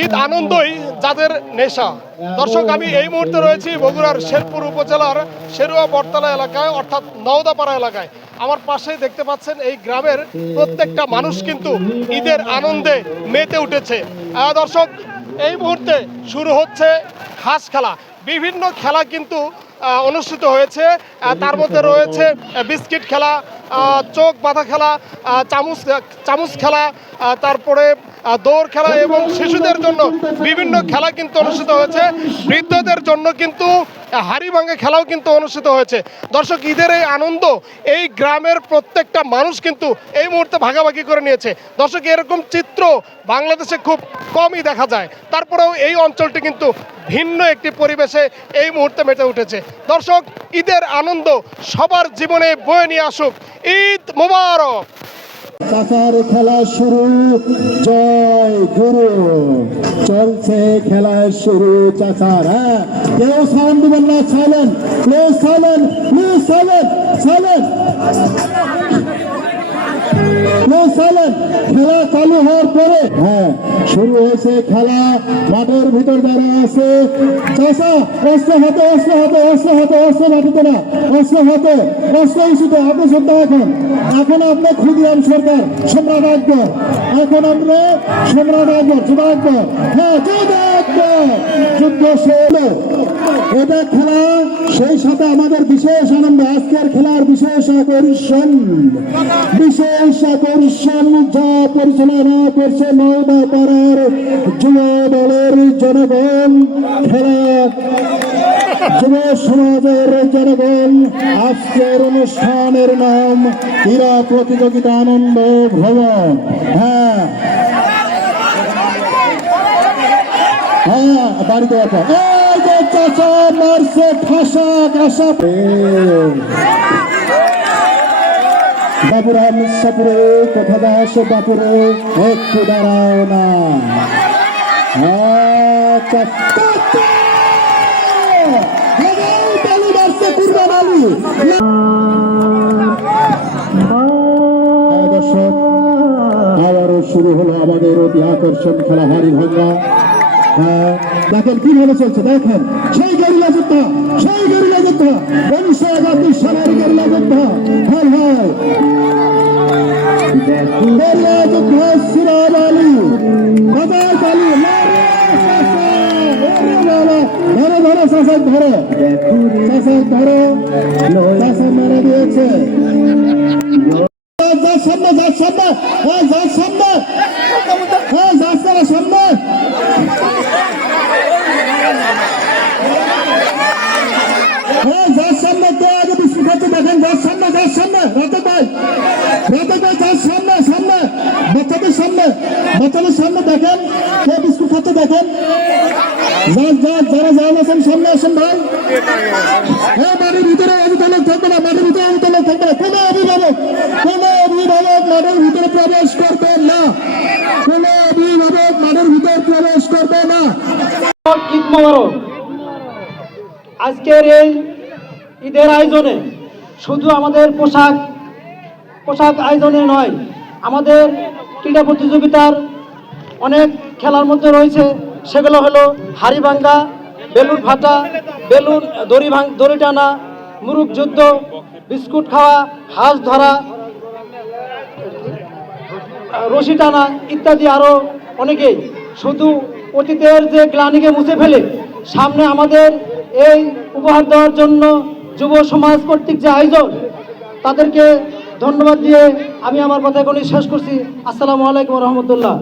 ঈদ আনন্দই যাদের নেশা। দর্শক, আমি এই মুহূর্তে রয়েছি বগুড়ার শেরপুর উপজেলার শেরুয়া বটতলা এলাকায়, অর্থাৎ নওদাপাড়া এলাকায়। আমার পাশেই দেখতে পাচ্ছেন এই গ্রামের প্রত্যেকটা মানুষ কিন্তু ঈদের আনন্দে মেতে উঠেছে। দর্শক, এই মুহূর্তে শুরু হচ্ছে হাঁস খেলা। বিভিন্ন খেলা কিন্তু অনুষ্ঠিত হয়েছে। তার মধ্যে রয়েছে বিস্কিট খেলা, চোখ বাঁধা খেলা, চামচ খেলা, তারপরে দৌড় খেলা এবং শিশুদের জন্য বিভিন্ন খেলা কিন্তু অনুষ্ঠিত হয়েছে। বৃদ্ধদের জন্য কিন্তু হাড়ি ভাঙা খেলাও কিন্তু অনুষ্ঠিত হয়েছে। দর্শক, ঈদের এই আনন্দ এই গ্রামের প্রত্যেকটা মানুষ কিন্তু এই মুহূর্তে ভাগাভাগি করে নিয়েছে। দর্শক, এরকম চিত্র বাংলাদেশে খুব কমই দেখা যায়। তারপরেও এই অঞ্চলটি কিন্তু ভিন্ন একটি পরিবেশে এই মুহূর্তে মেতে উঠেছে। দর্শক, ঈদের আনন্দ সবার জীবনে বয়ে নিয়ে আসুক। ঈদ মোবারক। চাচার খেলা শুরু, জয় গুরু। চলছে খেলা শুরু চাচার। হ্যাঁ, কেউ সাউন্ড দিবেন না, silent, please silent, please silent, silent, খেলা চালু হওয়ার পরে হ্যাঁ শুরু হয়েছে খেলা। মাঠের ভিতর যারা আছে, চাষা অস্ত্র হাতে, অস্ত্র হাতে, অস্ত্র হাতে, অস্ত্র মাটিতে না, অস্ত্র হাতে, অস্ত্র ইস্যুতে আপনি শ্রদ্ধা। এখন আপনি খুদিরাম সরকার, সম্রাট আকবর, এখন আমরা সম্রাট আকবর, যুবা আকবর, হ্যাঁ যুবা আকবর, যুদ্ধ শেষ। এটা খেলা, সেই সাথে আমাদের বিশেষ আনন্দ। আজকের খেলার বিশেষ আকর্ষণ যা পরিচালনা করছে নওদাপাড়ার যুব দলের জনগণ, খেলা যুব সমাজের জনগণ। আজকের অনুষ্ঠানের নাম ক্রীড়া প্রতিযোগিতা আনন্দ ভ্রমণ। হ্যাঁ হ্যাঁ, বাড়িতে চাচা মারছে ঠাসা কাসা। বাপুরা মিশাপুরে কোথা দাস বাপুরে একটু দাঁড়াও না। দর্শক, আবারও শুরু হলো আমাদের অতি আকর্ষণ খেলা হাড়ি ভাঙা। দেখেন কিভাবে চলছে, দেখেন সেই গেরিলা যোদ্ধা, সেই গেরিলা যোদ্ধা, 1931 সালের গেরিলা যোদ্ধা। হ্যাঁ হ্যাঁ, গেরিলা যোদ্ধা সিরাজ আলী, বাজার আলী, ধরো ধরো শাসক, ধরো শাসক, ধরো শাসক মেরে দিয়েছে। যার সামনে, যার সামনে, হ্যাঁ যার সামনে, হ্যাঁ যার সামনে, হ্যাঁ যার সামনে, কে আগে বিস্কুট খাচ্ছে দেখেন, যার সামনে, যার সামনে, রাতে ভাই, যার সামনে, সামনে বাচ্চাদের সামনে, বাচ্চাদের সামনে দেখেন কে বিস্কুট খাচ্ছে দেখেন। যারা যারা আছেন সামনে আসেন ভাই। হ্যাঁ, মাঠের ভিতরে অভিভাবক থাকবে না, মাঠের ভিতরে অভিভাবক থাকবে না, কোনো অভিভাবক মাঠের ভিতরে প্রবেশ করবে না, কোনো অভিভাবক মাঠের ভিতরে প্রবেশ করবে না। ঈদ মোবারক। আজকের এই ঈদের আয়োজনে শুধু আমাদের পোশাক আয়োজনে নয়, আমাদের ক্রীড়া প্রতিযোগিতার অনেক খেলার মধ্যে রয়েছে। সেগুলো হলো হাড়ি ভাঙ্গা, বেলুন ফাটা, দড়ি টানা, মুরুগ যুদ্ধ, বিস্কুট খাওয়া, হাঁস ধরা, রশি টানা ইত্যাদি আরও অনেকেই। শুধু অতীতের যে গ্লানিকে মুছে ফেলে সামনে আমাদের এই উপহার দেওয়ার জন্য যুব সমাজ কর্তৃক যে আয়োজন, তাদেরকে ধন্যবাদ দিয়ে আমি আমার কথা এখনই শেষ করছি। আসসালামু আলাইকুম রহমতুল্লাহ।